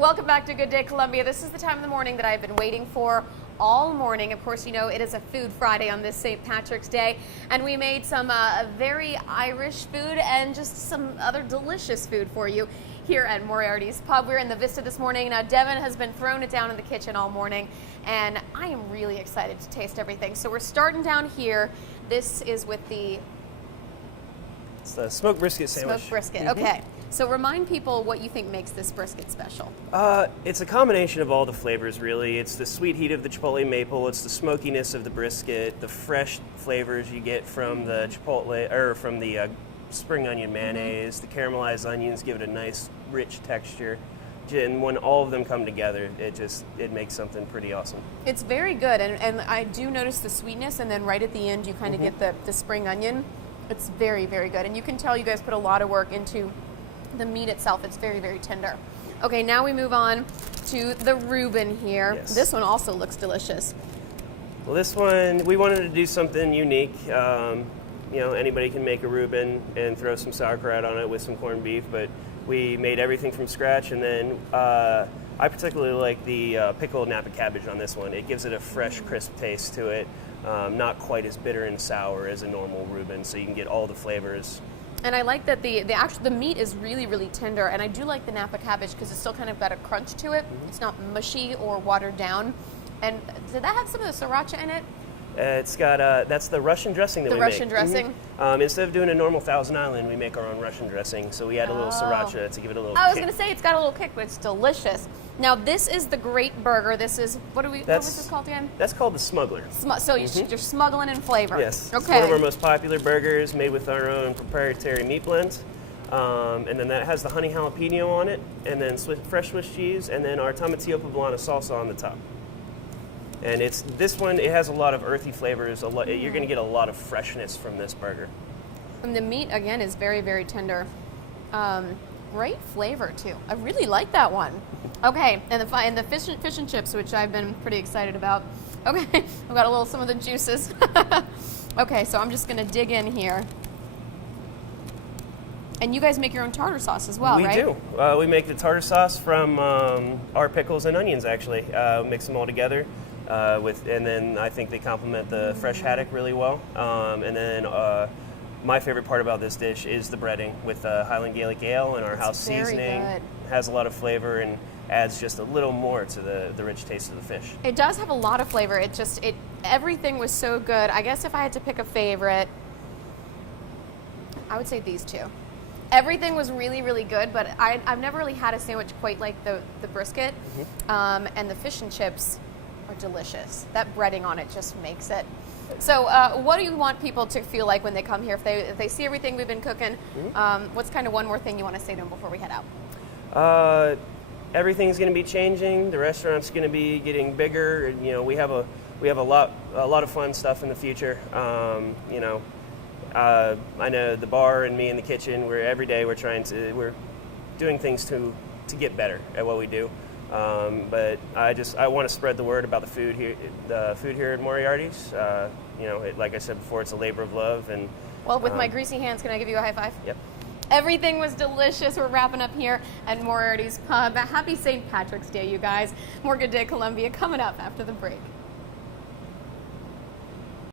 Welcome back to Good Day Columbia. This is the time of the morning that I've been waiting for all morning. Of course, you know it is a Food Friday on this St. Patrick's Day, and we made some very Irish food and just some other delicious food for you here at Moriarty's Pub. We're in the Vista this morning. Now, Devin has been throwing it down in the kitchen all morning, and I am really excited to taste everything. So we're starting down here. This is with It's the smoked brisket sandwich. smoked brisket. Okay. So remind people what you think makes this brisket special. It's a combination of all the flavors, really. It's the sweet heat of the chipotle maple. It's the smokiness of the brisket, the fresh flavors you get from the chipotle or from the spring onion mayonnaise. The caramelized onions give it a nice, rich texture. And when all of them come together, it makes something pretty awesome. It's very good, and I do notice the sweetness, and then right at the end you kind of get the spring onion. It's very, very good, and you can tell you guys put a lot of work into the meat itself. It's very, very tender. Okay, now we move on to the Reuben here. Yes. This one also looks delicious. Well, this one, we wanted to do something unique. You know, anybody can make a Reuben and throw some sauerkraut on it with some corned beef, but we made everything from scratch, and then I particularly like the pickled Napa cabbage on this one. It gives it a fresh, crisp taste to it, not quite as bitter and sour as a normal Reuben, so you can get all the flavors. And I like that the meat is really, really tender, and I do like the Napa cabbage because it's still kind of got a crunch to it. It's not mushy or watered down. And did that have some of the sriracha in it? It's got, that's the Russian dressing that we make. The Russian dressing? Instead of doing a normal Thousand Island, we make our own Russian dressing, so we add a little sriracha to give it a little I was kick. going to say it's got a little kick, but it's delicious. Now, this is the great burger. This is, what was this called again? That's called the Smuggler. So you're smuggling in flavor. Yes. Okay. It's one of our most popular burgers, made with our own proprietary meat blends. And then that has the honey jalapeno on it, and then fresh Swiss cheese, and then our tomatillo poblano salsa on the top. And this one, it has a lot of earthy flavors. You're going to get a lot of freshness from this burger. And the meat, again, is very, very tender. Great flavor, too. I really like that one. Okay, and the fish and chips, which I've been pretty excited about. Okay, I've got some of the juices. Okay, so I'm just going to dig in here. And you guys make your own tartar sauce as well, right? We do. We make the tartar sauce from our pickles and onions, actually. Mix them all together. And then I think they complement the fresh haddock really well. And then my favorite part about this dish is the breading with Highland Gaelic Ale and our house seasoning. It has a lot of flavor and adds just a little more to the rich taste of the fish. It does have a lot of flavor. Everything was so good. I guess if I had to pick a favorite, I would say these two. Everything was really, really good, but I've never really had a sandwich quite like the brisket. And the fish and chips are delicious. That breading on it just makes it. So what do you want people to feel like when they come here? If they see everything we've been cooking, what's kind of one more thing you want to say to them before we head out? Everything's going to be changing. The restaurant's going to be getting bigger. And, you know, we have a lot of fun stuff in the future. You know, I know the bar and me in the kitchen. Every day we're doing things to get better at what we do. But I want to spread the word about the food here at Moriarty's. You know, like I said before, it's a labor of love. And well, with my greasy hands, can I give you a high five? Yep. Everything was delicious. We're wrapping up here at Moriarty's Pub. Happy St. Patrick's Day, you guys. More Good Day Columbia coming up after the break.